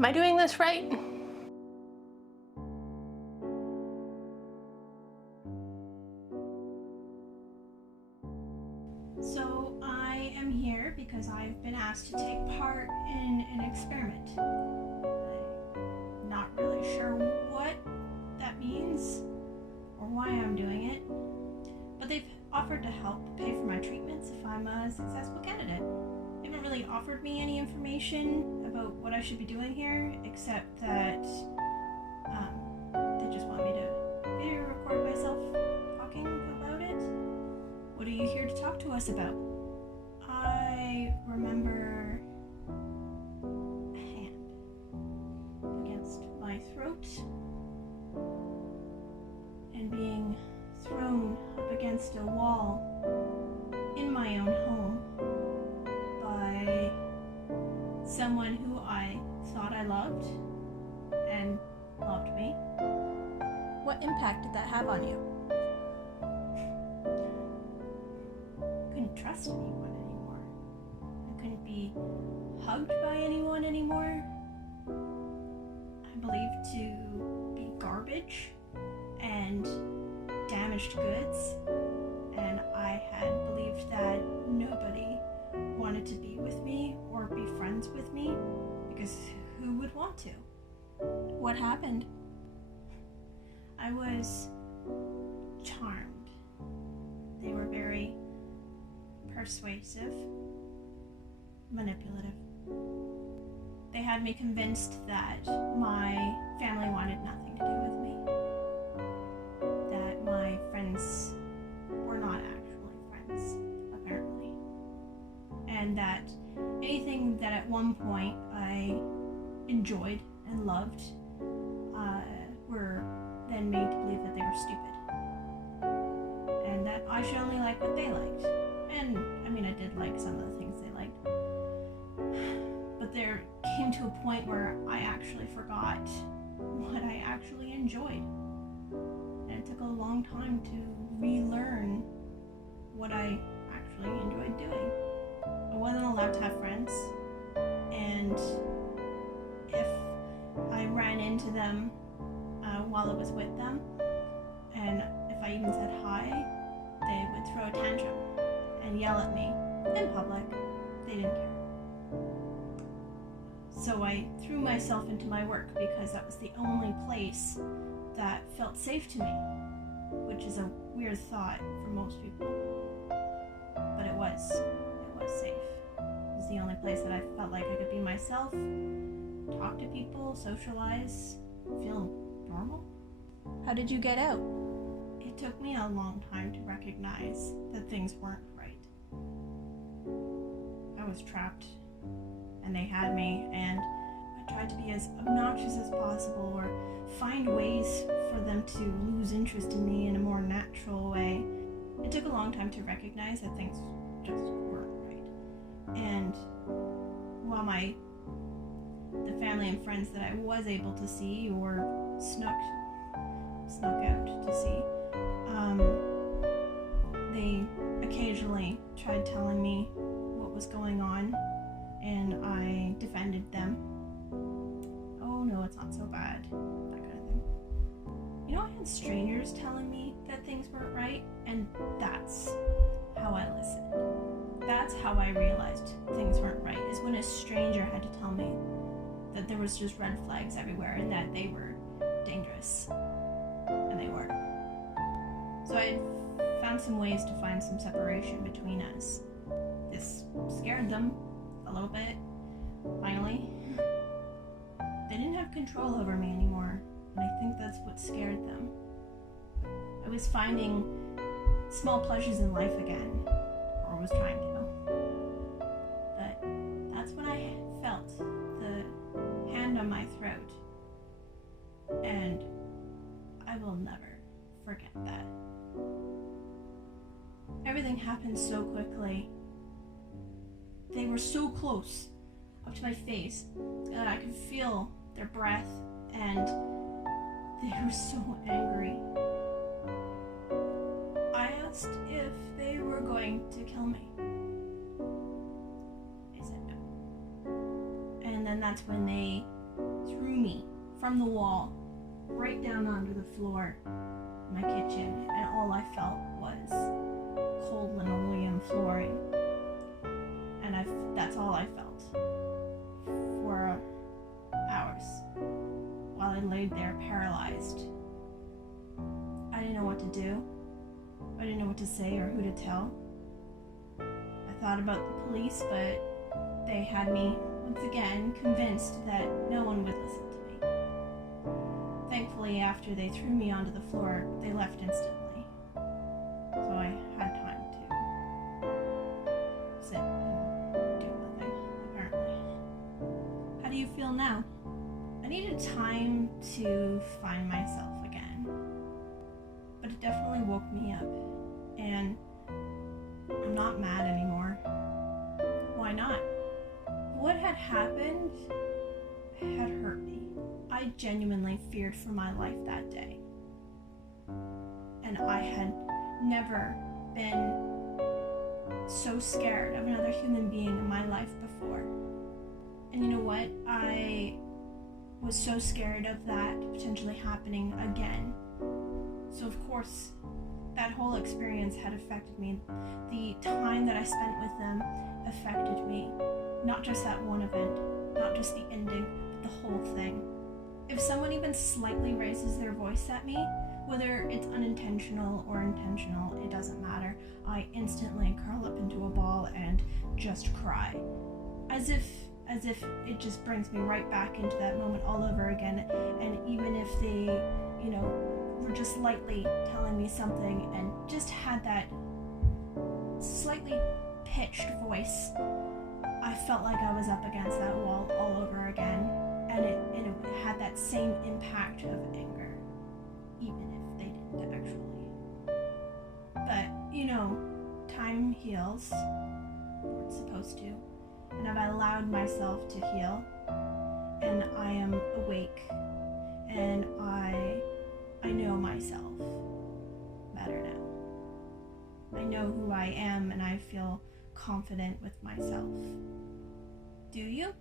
Am I doing this right? So I am here because I've been asked to take part in an experiment. I'm not really sure what that means or why I'm doing it, but they've offered to help pay for my treatments if I'm a successful candidate. They haven't really offered me any information about what I should be doing here, except that they just want me to video record myself talking about it. What are you here to talk to us about? I remember a hand against my throat and being thrown up against a wall in my own home by someone who I thought I loved and loved me. What impact did that have on you? I couldn't trust anyone anymore. I couldn't be hugged by anyone anymore. I believed to be garbage and damaged goods, and I had believed that nobody wanted to be with me or be friends with me, because who would want to? What happened? I was charmed. They were very persuasive, manipulative. They had me convinced that my family wanted nothing to do with me, that my friends were not actually friends, apparently, and that anything that at one point I enjoyed and loved were then made to believe that they were stupid, and that I should only like what they liked. And I mean, I did like some of the things they liked, but there came to a point where I actually forgot what I actually enjoyed, and it took a long time to relearn what I actually enjoyed doing. I wasn't allowed to have friends, and if I ran into them while I was with them, and if I even said hi, they would throw a tantrum and yell at me in public. They didn't care. So I threw myself into my work because that was the only place that felt safe to me, which is a weird thought for most people, but it was safe. It was the only place that I felt like I could be myself, talk to people, socialize, feel normal. How did you get out? It took me a long time to recognize that things weren't right. I was trapped, and they had me, and I tried to be as obnoxious as possible or find ways for them to lose interest in me in a more natural way. It took a long time to recognize that things just weren't right. And while the family and friends that I was able to see or snuck out to see, they occasionally tried telling me what was going on, and I defended them. Oh no, it's not so bad, that kind of thing. You know, I had strangers telling me that things weren't right, and that's how I listened. That's how I realized things weren't right, is when a stranger had to tell me that there was just red flags everywhere and that they were dangerous. And they were. So I found some ways to find some separation between us. This scared them a little bit, finally. They didn't have control over me anymore, and I think that's what scared them. I was finding small pleasures in life again, or was trying to. But that's when I felt the hand on my throat, and I will never forget that. Everything happened so quickly. They were so close, up to my face. I could feel their breath, and they were so angry. I asked if they were going to kill me. They said no. And then that's when they threw me from the wall right down onto the floor in my kitchen, and all I felt was cold linoleum flooring. And that's all I felt for hours while I laid there paralyzed. I didn't know what to do. I didn't know what to say or who to tell. I thought about the police, but they had me once again convinced that no one would listen to me. Thankfully, after they threw me onto the floor, they left instantly. So I had time to sit and do nothing, apparently. How do you feel now? I needed time to find myself again. But it definitely woke me up. And I'm not mad anymore. Why not? What had happened had hurt me. I genuinely feared for my life that day. And I had never been so scared of another human being in my life before. And you know what? I was so scared of that potentially happening again. So of course, that whole experience had affected me. The time that I spent with them affected me. Not just that one event, not just the ending, but the whole thing. If someone even slightly raises their voice at me, whether it's unintentional or intentional, it doesn't matter. I instantly curl up into a ball and just cry. As if it just brings me right back into that moment all over again. And even if they, were just lightly telling me something and just had that slightly pitched voice, I felt like I was up against that wall all over again, and it had that same impact of anger, even if they didn't actually. But, time heals, or it's supposed to, and I've allowed myself to heal, and I am awake, and I know myself better now. I know who I am, and I feel confident with myself. Do you?